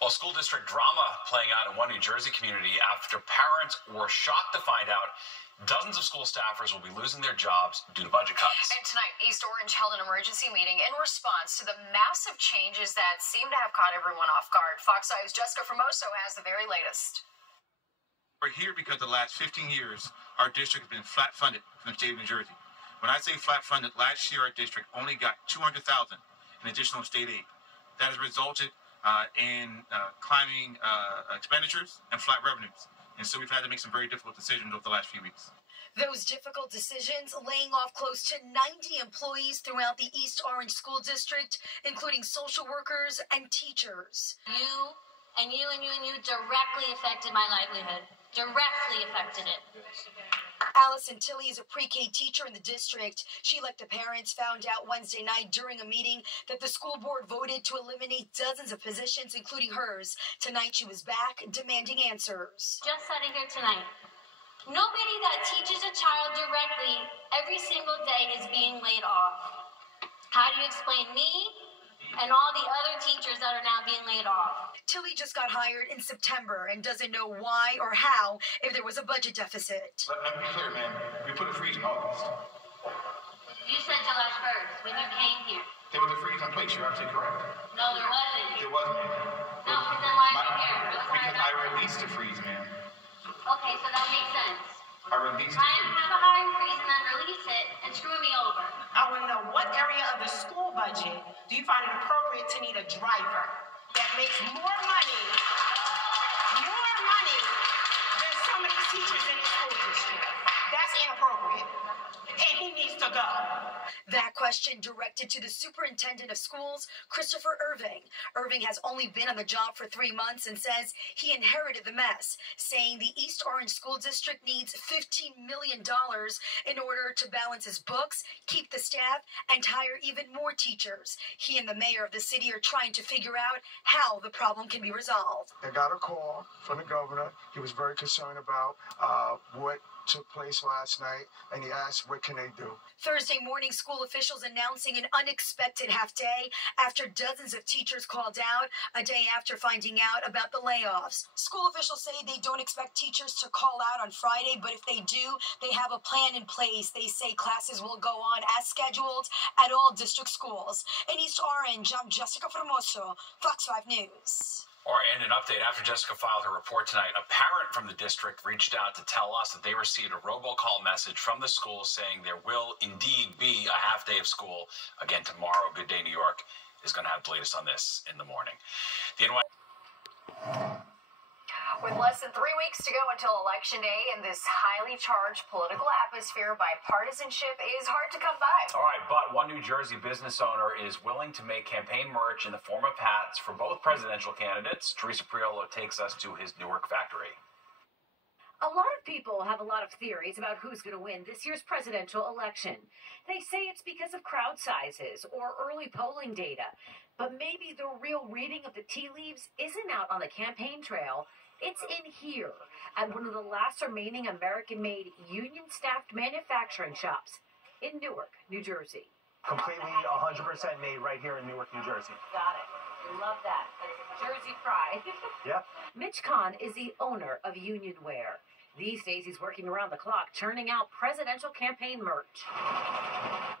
Well, school district drama playing out in one New Jersey community after parents were shocked to find out dozens of school staffers will be losing their jobs due to budget cuts. And tonight, East Orange held an emergency meeting in response to the massive changes that seem to have caught everyone off guard. Fox 5's Jessica Formoso has the very latest. We're here because the last 15 years, our district has been flat funded from the state of New Jersey. When I say flat funded, last year our district only got $200,000 in additional state aid. That has resulted in climbing expenditures and flat revenues. And so we've had to make some very difficult decisions over the last few weeks. Those difficult decisions laying off close to 90 employees throughout the East Orange School District, including social workers and teachers. You directly affected my livelihood. Directly affected it. Allison Tilley is a pre-K teacher in the district. She, like the parents, found out Wednesday night during a meeting that the school board voted to eliminate dozens of positions, including hers. Tonight, she was back demanding answers. Just sitting here tonight. Nobody that teaches a child directly every single day is being laid off. How do you explain me and all the other teachers that are now being laid off? Tilly just got hired in September and doesn't know why or how if there was a budget deficit. Let me be clear, man. We put a freeze in August. You said July 1st when you came here. There was a freeze in place. You're absolutely correct. No, there wasn't. There wasn't. No, because then why are you here? Because I released the freeze, man. Okay, so that makes sense. I released the Try freeze. and have a hiring freeze and then release it and screw me over. I want to know, what area of the school budget do you find it appropriate to need a driver that makes more money than some of these teachers in the school district? That's inappropriate, and he needs to go. That question directed to the superintendent of schools, Christopher Irving. Irving has only been on the job for 3 months and says he inherited the mess, saying the East Orange School District needs $15 million in order to balance his books, keep the staff, and hire even more teachers. He and the mayor of the city are trying to figure out how the problem can be resolved. I got a call from the governor. He was very concerned about what took place last night, and he asked, what can they do? Thursday morning, school officials announcing an unexpected half day after dozens of teachers called out, a day after finding out about the layoffs. School officials say they don't expect teachers to call out on Friday, but if they do, they have a plan in place. They say classes will go on as scheduled at all district schools. In East Orange, I'm Jessica Formoso, Fox 5 News. And an update, after Jessica filed her report tonight, a parent from the district reached out to tell us that they received a robocall message from the school saying there will indeed be a half day of school again tomorrow. Good Day New York is going to have the latest on this in the morning. The With less than 3 weeks to go until Election Day, and this highly charged political atmosphere, bipartisanship is hard to come by. All right, but one New Jersey business owner is willing to make campaign merch in the form of hats for both presidential candidates. Teresa Priolo takes us to his Newark factory. A lot of people have a lot of theories about who's going to win this year's presidential election. They say it's because of crowd sizes or early polling data. But maybe the real reading of the tea leaves isn't out on the campaign trail. It's in here at one of the last remaining American-made union-staffed manufacturing shops in Newark, New Jersey. Completely 100% made right here in Newark, New Jersey. Got it. I love that. That's Jersey pride. Yeah. Mitch Kahn is the owner of Union Wear. These days, he's working around the clock, churning out presidential campaign merch.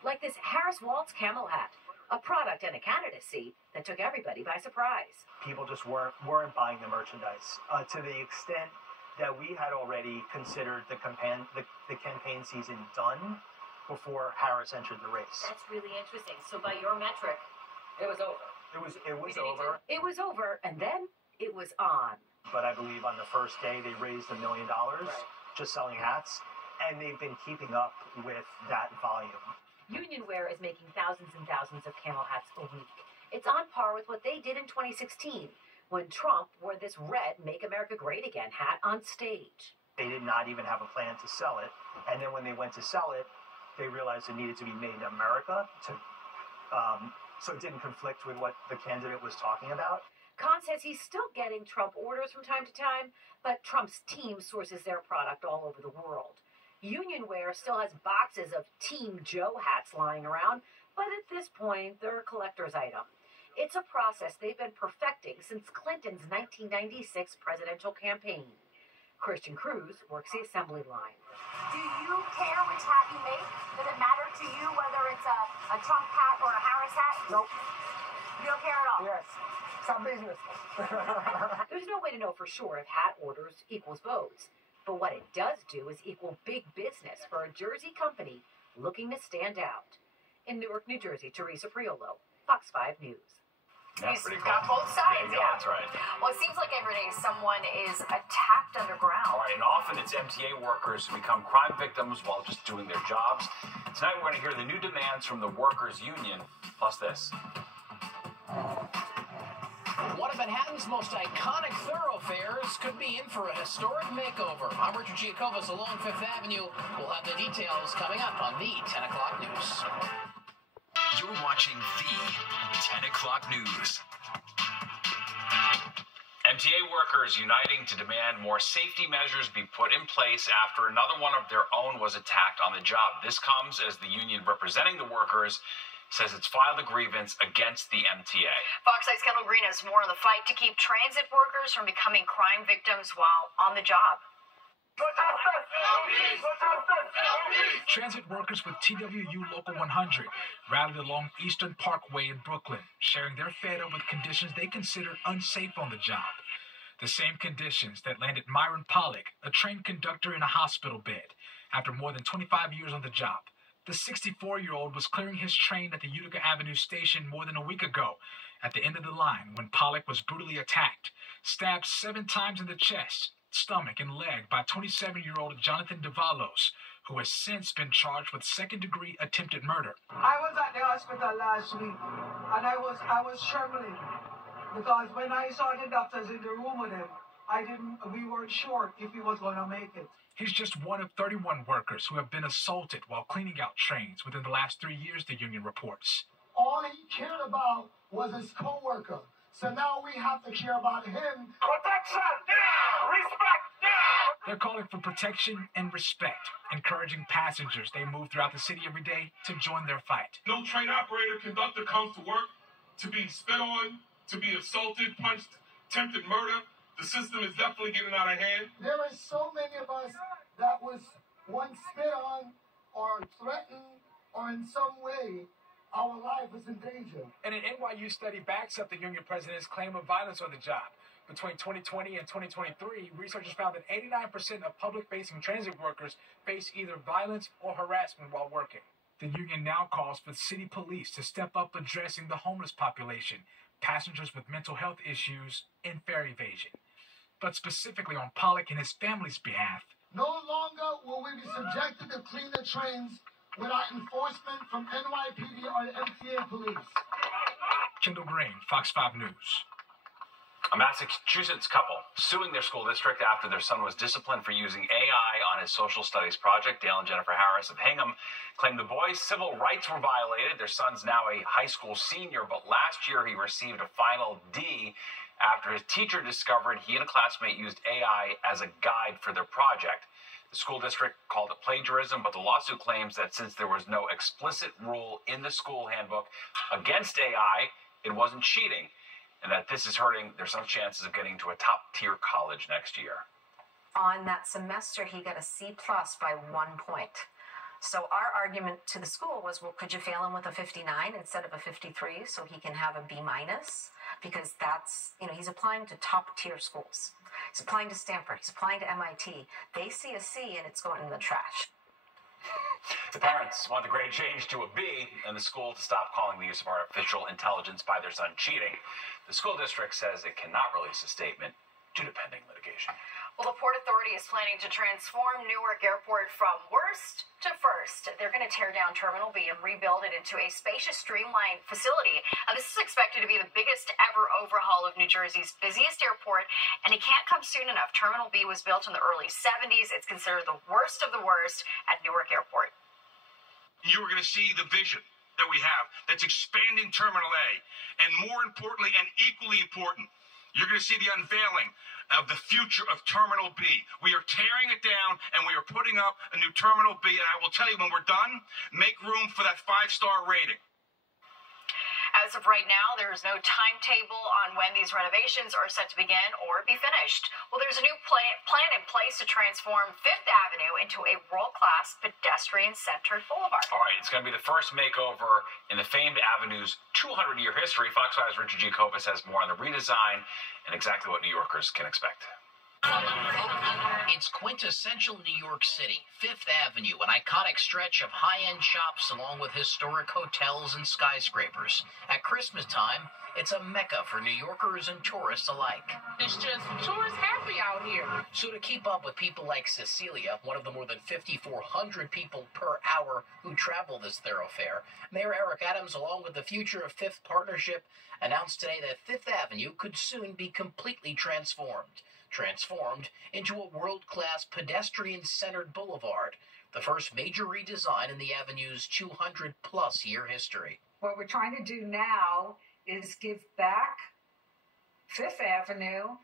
Like this Harris Waltz camel hat, a product and a candidacy that took everybody by surprise. People just weren't buying the merchandise to the extent that we had already considered the campaign season done before Harris entered the race. That's really interesting. So by your metric, it was over. It was over. It was over, and then it was on. But I believe on the first day they raised $1 million just selling hats, and they've been keeping up with that volume. Union Wear is making thousands and thousands of camel hats a week. It's on par with what they did in 2016, when Trump wore this red Make America Great Again hat on stage. They did not even have a plan to sell it, and then when they went to sell it, they realized it needed to be made in America, so it didn't conflict with what the candidate was talking about. Kahn says he's still getting Trump orders from time to time, but Trump's team sources their product all over the world. Union Wear still has boxes of Team Joe hats lying around, but at this point, they're a collector's item. It's a process they've been perfecting since Clinton's 1996 presidential campaign. Christian Cruz works the assembly line. Do you care which hat you make? Does it matter to you whether it's a Trump hat or a Harris hat? Nope. You don't care at all? Yes. It's our business. There's no way to know for sure if hat orders equals votes. But what it does do is equal big business for a Jersey company looking to stand out. In Newark, New Jersey, Teresa Priolo, Fox 5 News. You've got both sides, yeah. That's right. Well, it seems like every day someone is attacked underground. All right, and often it's MTA workers who become crime victims while just doing their jobs. Tonight we're going to hear the new demands from the workers' union, plus this. One of Manhattan's most iconic thoroughfares could be in for a historic makeover. I'm Richard Giacovas along Fifth Avenue. We'll have the details coming up on the 10 o'clock news. You're watching the 10 o'clock news. MTA workers uniting to demand more safety measures be put in place after another one of their own was attacked on the job. This comes as the union representing the workers says it's filed a grievance against the MTA. Fox 5's Kendall Green has more on the fight to keep transit workers from becoming crime victims while on the job. Transit workers with TWU Local 100 rallied along Eastern Parkway in Brooklyn, sharing their fed up with conditions they consider unsafe on the job. The same conditions that landed Myron Pollock, a train conductor, in a hospital bed after more than 25 years on the job. The 64-year-old was clearing his train at the Utica Avenue station more than a week ago at the end of the line when Pollock was brutally attacked, stabbed 7 times in the chest, stomach, and leg by 27-year-old Jonathan Davalos, who has since been charged with second-degree attempted murder. I was at the hospital last week, and I was trembling because when I saw the doctors in the room with him, we weren't sure if he was going to make it. He's just one of 31 workers who have been assaulted while cleaning out trains within the last 3 years, the union reports. All he cared about was his co-worker. So now we have to care about him. Protection! Yeah! Respect! Yeah! They're calling for protection and respect, encouraging passengers they move throughout the city every day to join their fight. No train operator, conductor comes to work to be spit on, to be assaulted, punched, attempted murder. The system is definitely getting out of hand. There is so many of us that was once spit on or threatened or in some way our life is in danger. And an NYU study backs up the union president's claim of violence on the job. Between 2020 and 2023, researchers found that 89% of public-facing transit workers face either violence or harassment while working. The union now calls for city police to step up addressing the homeless population, passengers with mental health issues, and fare evasion. But specifically on Pollock and his family's behalf. No longer will we be subjected to cleaner trains without enforcement from NYPD or the MTA police. Kendall Green, Fox 5 News. A Massachusetts couple suing their school district after their son was disciplined for using AI on his social studies project. Dale and Jennifer Harris of Hingham claim the boy's civil rights were violated. Their son's now a high school senior, but last year he received a final D after his teacher discovered he and a classmate used AI as a guide for their project. The school district called it plagiarism, but the lawsuit claims that since there was no explicit rule in the school handbook against AI, it wasn't cheating, and that this is hurting their son's chances of getting to a top-tier college next year. On that semester, he got a C+ by 1 point. So our argument to the school was, well, could you fail him with a 59 instead of a 53 so he can have a B-? Because that's, he's applying to top-tier schools. He's applying to Stanford. He's applying to MIT. They see a C, and it's going in the trash. The parents want the grade changed to a B and the school to stop calling the use of artificial intelligence by their son cheating. The school district says it cannot release a statement due to pending litigation. Well, the Port Authority is planning to transform Newark Airport from worst to first. They're going to tear down Terminal B and rebuild it into a spacious, streamlined facility. This is expected to be the biggest ever overhaul of New Jersey's busiest airport, and it can't come soon enough. Terminal B was built in the early 70s. It's considered the worst of the worst at Newark Airport. You are going to see the vision that we have that's expanding Terminal A, and more importantly and equally important, you're going to see the unveiling of the future of Terminal B. We are tearing it down, and we are putting up a new Terminal B, and I will tell you, when we're done, make room for that 5-star rating. As as of right now, there is no timetable on when these renovations are set to begin or be finished. Well, there's a new plan in place to transform Fifth Avenue into a world-class pedestrian-centered boulevard. All right, it's going to be the first makeover in the famed Avenue's 200-year history. Fox 5's Richard G. Kovas has more on the redesign and exactly what New Yorkers can expect. It's quintessential New York City, Fifth Avenue, an iconic stretch of high-end shops along with historic hotels and skyscrapers. At Christmas time, it's a mecca for New Yorkers and tourists alike. It's just tourist happy out here. So to keep up with people like Cecilia, one of the more than 5,400 people per hour who travel this thoroughfare, Mayor Eric Adams, along with the Future of Fifth Partnership, announced today that Fifth Avenue could soon be completely transformed into a world-class pedestrian-centered boulevard, the first major redesign in the Avenue's 200-plus-year history. What we're trying to do now is give back Fifth Avenue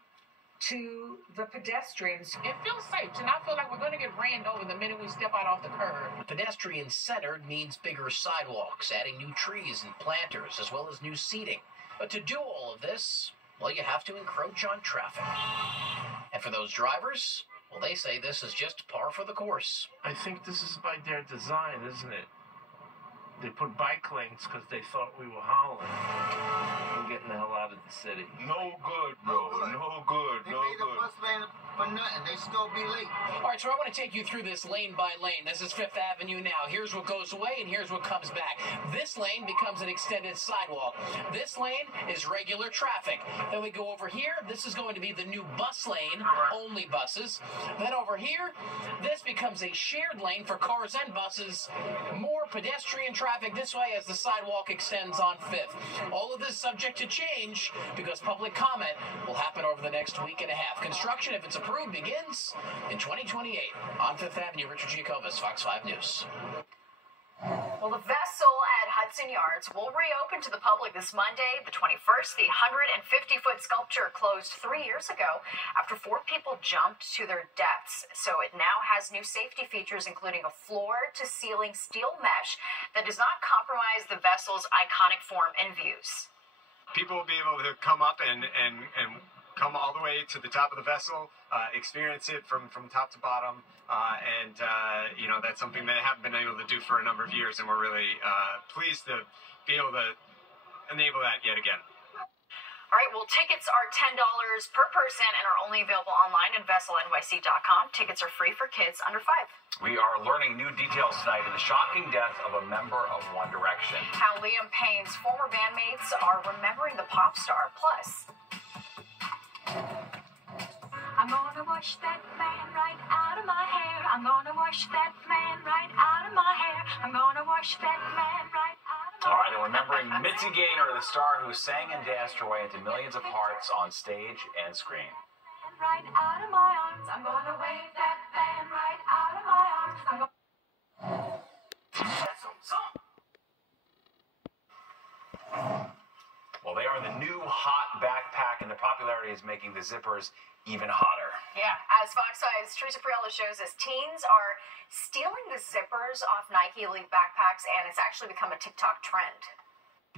to the pedestrians. It feels safe to not feel like we're going to get ran over the minute we step out off the curb. Pedestrian-centered means bigger sidewalks, adding new trees and planters, as well as new seating. But to do all of this, well, you have to encroach on traffic. And for those drivers, well, they say this is just par for the course. I think this is by their design, isn't it? They put bike lanes because they thought we were Holland. We're getting the hell out of the city. No good, bro. No good. They made the bus lane for nothing. They still be late. All right, so I want to take you through this lane by lane. This is Fifth Avenue now. Here's what goes away, and here's what comes back. This lane becomes an extended sidewalk. This lane is regular traffic. Then we go over here. This is going to be the new bus lane, only buses. Then over here, this becomes a shared lane for cars and buses. More pedestrian traffic this way as the sidewalk extends on Fifth. All of this subject to change because public comment will happen over the next week and a half. Construction, if it's approved, begins in 2028. On Fifth Avenue, Richard G. Kovas, Fox 5 News. Well, the vessel at Hudson Yards will reopen to the public this Monday, the 21st. The 150-foot sculpture closed 3 years ago after 4 people jumped to their deaths. So it now has new safety features, including a floor-to-ceiling steel mesh that does not compromise the vessel's iconic form and views. People will be able to come up and come all the way to the top of the vessel, experience it from top to bottom, and that's something they haven't been able to do for a number of years, and we're really pleased to be able to enable that yet again. All right, well, tickets are $10 per person and are only available online at vesselnyc.com. Tickets are free for kids under 5. We are learning new details tonight in the shocking death of a member of One Direction. How Liam Payne's former bandmates are remembering the pop star. Plus, I'm gonna wash that man right out of my hair. I'm gonna wash that man right out of my hair. I'm gonna wash that man right out of my hair. All right, and remembering Mitzi Gaynor, the star who sang and danced her way into millions of hearts on stage and screen. Right out of my arms. I'm gonna wave that man right out of my arms. I'm gonna... Well, they are the new hot backpack, and their popularity is making the zippers even hotter. Yeah, as Fox 5's Teresa Priella shows us, teens are stealing the zippers off Nike Elite backpacks, and it's actually become a TikTok trend.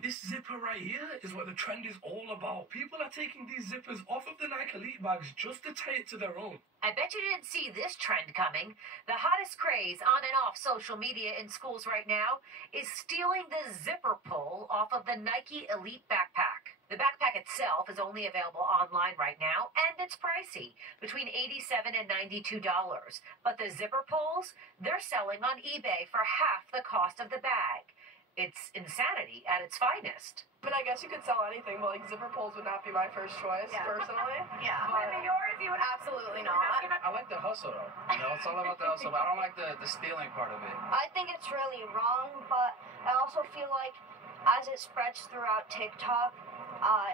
This zipper right here is what the trend is all about. People are taking these zippers off of the Nike Elite bags just to tie it to their own. I bet you didn't see this trend coming. The hottest craze on and off social media in schools right now is stealing the zipper pull off of the Nike Elite backpack. The backpack itself is only available online right now, and it's pricey, between $87 and $92. But the zipper pulls, they're selling on eBay for half the cost of the bag. It's insanity at its finest. I mean, I guess you could sell anything, but like zipper pulls would not be my first choice, personally. Yeah. But Maybe yours, you would absolutely not. I like the hustle, though. You know, it's all about the hustle, but I don't like the stealing part of it. I think it's really wrong, but I also feel like as it spreads throughout TikTok,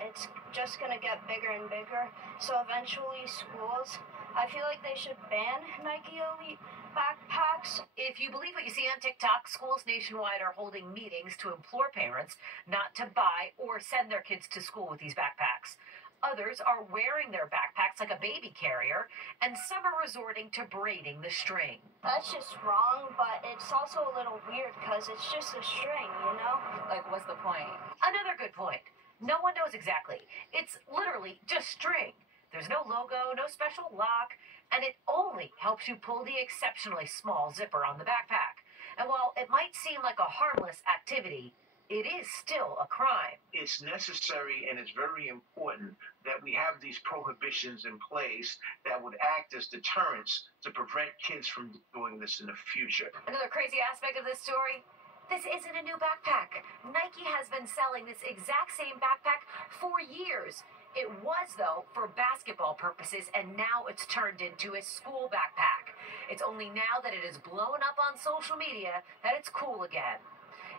it's just going to get bigger and bigger. So eventually schools, I feel like they should ban Nike Elite backpacks. If you believe what you see on TikTok, schools nationwide are holding meetings to implore parents not to buy or send their kids to school with these backpacks. Others are wearing their backpacks like a baby carrier, and some are resorting to braiding the string. That's just wrong, but it's also a little weird because it's just a string, you know? Like, what's the point? Another good point. No one knows exactly. It's literally just string. There's no logo, no special lock, and it only helps you pull the exceptionally small zipper on the backpack. And while it might seem like a harmless activity, it is still a crime. It's necessary and it's very important that we have these prohibitions in place that would act as deterrents to prevent kids from doing this in the future. Another crazy aspect of this story, this isn't a new backpack. Nike has been selling this exact same backpack for years. It was, though, for basketball purposes, and now it's turned into a school backpack. It's only now that it is blown up on social media that it's cool again.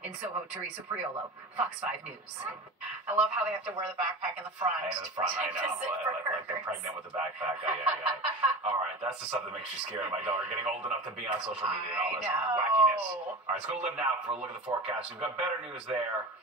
In Soho, Teresa Priolo, Fox 5 News. I love how they have to wear the backpack in the front. In the front, I know. Like they're pregnant with the backpack. All right, that's the stuff that makes you scared of my daughter getting old enough to be on social media and all this wackiness. All right, let's go to Live Now for a look at the forecast. We've got better news there.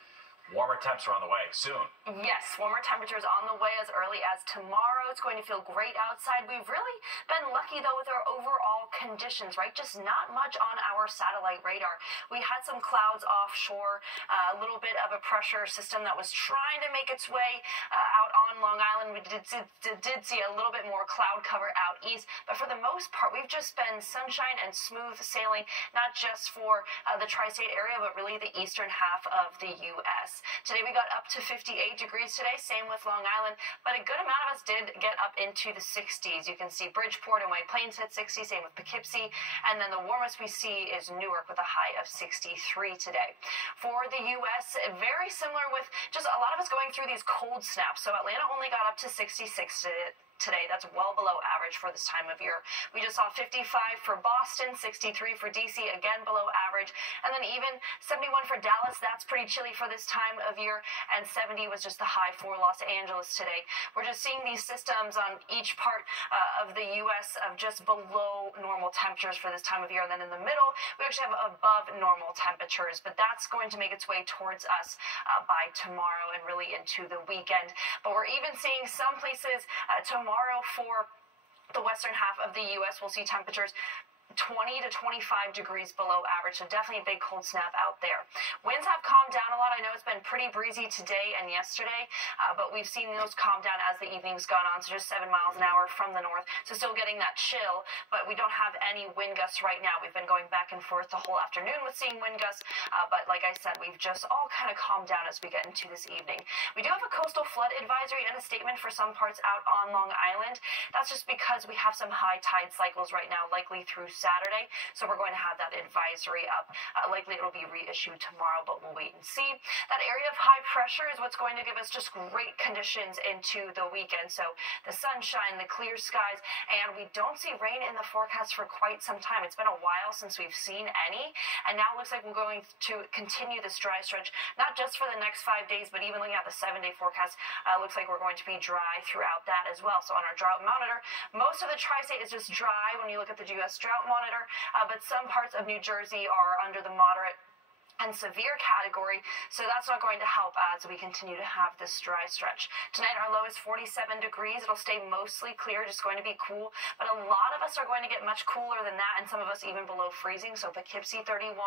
Warmer temps are on the way soon. Yes, warmer temperatures on the way as early as tomorrow. It's going to feel great outside. We've really been lucky, though, with our overall conditions, right? Just not much on our satellite radar. We had some clouds offshore, a little bit of a pressure system that was trying to make its way out on Long Island. We did see a little bit more cloud cover out east, but for the most part, we've just been sunshine and smooth sailing, not just for the tri-state area, but really the eastern half of the U.S. Today we got up to 58 degrees today, same with Long Island, but a good amount of us did get up into the 60s. You can see Bridgeport and White Plains hit 60, same with Poughkeepsie, and then the warmest we see is Newark with a high of 63 today. For the U.S., very similar with just a lot of us going through these cold snaps. So Atlanta only got up to 66 today. That's well below average for this time of year. We just saw 55 for Boston, 63 for DC, again below average, and then even 71 for Dallas. That's pretty chilly for this time of year, and 70 was just the high for Los Angeles today. We're just seeing these systems on each part of the U.S. of just below normal temperatures for this time of year, and then in the middle, we actually have above normal temperatures, but that's going to make its way towards us by tomorrow and really into the weekend. But we're even seeing some places tomorrow for the western half of the U.S. We'll see temperatures 20 to 25 degrees below average, so definitely a big cold snap out there. Winds have calmed down a lot. I know it's been pretty breezy today and yesterday, but we've seen those calm down as the evening's gone on, so just 7 miles an hour from the north, so still getting that chill, but we don't have any wind gusts right now. We've been going back and forth the whole afternoon with seeing wind gusts, but like I said, we've just all kind of calmed down as we get into this evening. We do have a coastal flood advisory and a statement for some parts out on Long Island. That's just because we have some high tide cycles right now, likely through Saturday, so we're going to have that advisory up. Likely it'll be reissued tomorrow, but we'll wait and see. That area of high pressure is what's going to give us just great conditions into the weekend. So the sunshine, the clear skies, and we don't see rain in the forecast for quite some time. It's been a while since we've seen any, and now it looks like we're going to continue this dry stretch, not just for the next 5 days, but even looking at the 7-day forecast, looks like we're going to be dry throughout that as well. So on our drought monitor, most of the tri-state is just dry when you look at the U.S. drought monitor, but some parts of New Jersey are under the moderate and severe category, so that's not going to help as we continue to have this dry stretch. Tonight our low is 47 degrees. It'll stay mostly clear, just going to be cool, but a lot of us are going to get much cooler than that, and some of us even below freezing. So Poughkeepsie 31,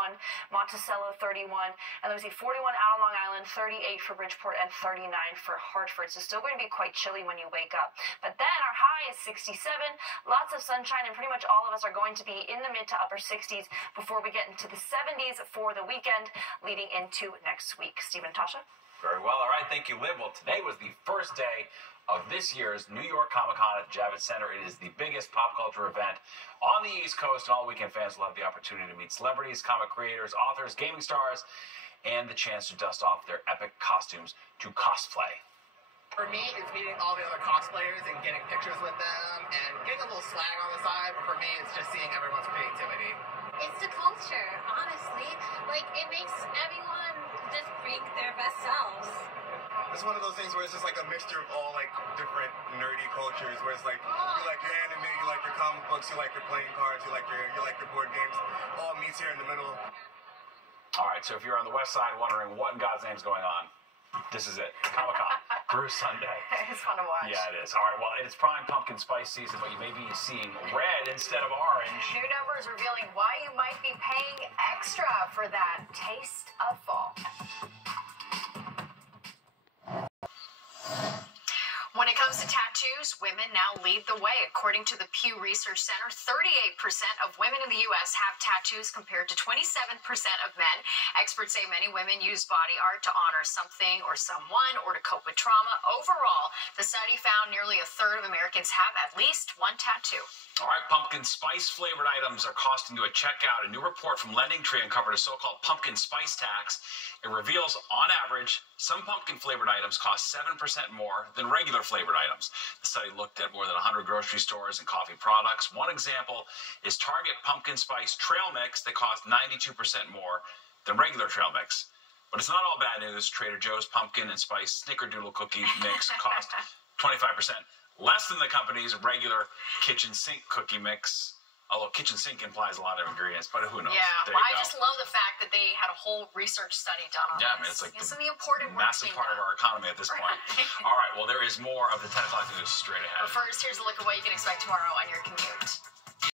Monticello 31, and then we see 41 out on Long Island, 38 for Bridgeport, and 39 for Hartford. So still going to be quite chilly when you wake up, but then our high is 67, lots of sunshine, and pretty much all of us are going to be in the mid to upper 60s before we get into the 70s for the weekend leading into next week. Steve and Tasha? Very well. All right. Thank you, Liv. Well, today was the first day of this year's New York Comic Con at the Javits Center. It is the biggest pop culture event on the East Coast, and all weekend fans will have the opportunity to meet celebrities, comic creators, authors, gaming stars, and the chance to dust off their epic costumes to cosplay. For me, it's meeting all the other cosplayers and getting pictures with them and getting a little swag on the side, but for me, it's just seeing everyone's creativity. It's the culture, honestly. Like, it makes everyone just bring their best selves. It's one of those things where it's just like a mixture of all like different nerdy cultures, where it's like you like your anime, you like your comic books, you like your playing cards, you like your board games, all meets here in the middle. All right, so if you're on the west side wondering what in God's name is going on, this is it. Comic-Con through Sunday. It's fun to watch. Yeah, it is. All right, well, it is prime pumpkin spice season, but you may be seeing red instead of orange. New numbers revealing why you might be paying extra for that taste of fall. When it comes to tattoos, women now lead the way. According to the Pew Research Center, 38% of women in the U.S. have tattoos compared to 27% of men. Experts say many women use body art to honor something or someone or to cope with trauma. Overall, the study found nearly a third of Americans have at least one tattoo. All right, pumpkin spice flavored items are costing you a checkout. A new report from LendingTree uncovered a so-called pumpkin spice tax. It reveals, on average, some pumpkin flavored items cost 7% more than regular flavored items. The study looked at more than 100 grocery stores and coffee products. One example is Target pumpkin spice trail mix that cost 92% more than regular trail mix. But it's not all bad news. Trader Joe's pumpkin and spice snickerdoodle cookie mix cost 25% less than the company's regular kitchen sink cookie mix. Although kitchen sink implies a lot of ingredients, but who knows? Yeah, well, I just love the fact that they had a whole research study done on yeah, this. I mean, it's like the important massive part of our economy at this point. All right, well, there is more of the 10 o'clock news straight ahead. But first, here's a look at what you can expect tomorrow on your commute.